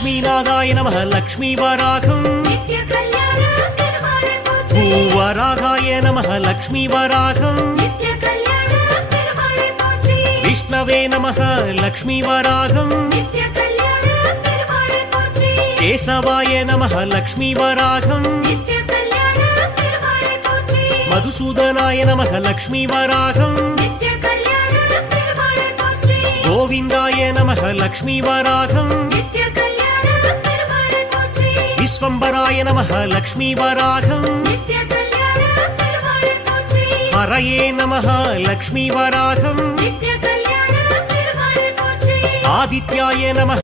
லக்ஷ்மீநாதாய நம லக்ஷ்மி வராகம் பூவராகாய நம லக்ஷ்மி வராகம் விஷ்ணவே நம லக்ஷ்மி வராகம் கேசவாய நம லக்ஷ்மி வராகம் மதுசூதனாய நம லக்ஷ்மி வராகம் கோவிந்தாய நம லக்ஷ்மி வராகம் விஸ்வம்பராய நம லக்ஷ்மி வராகம் ஹரயே நம லக்ஷ்மி வராகம் ஆதித்யாய நம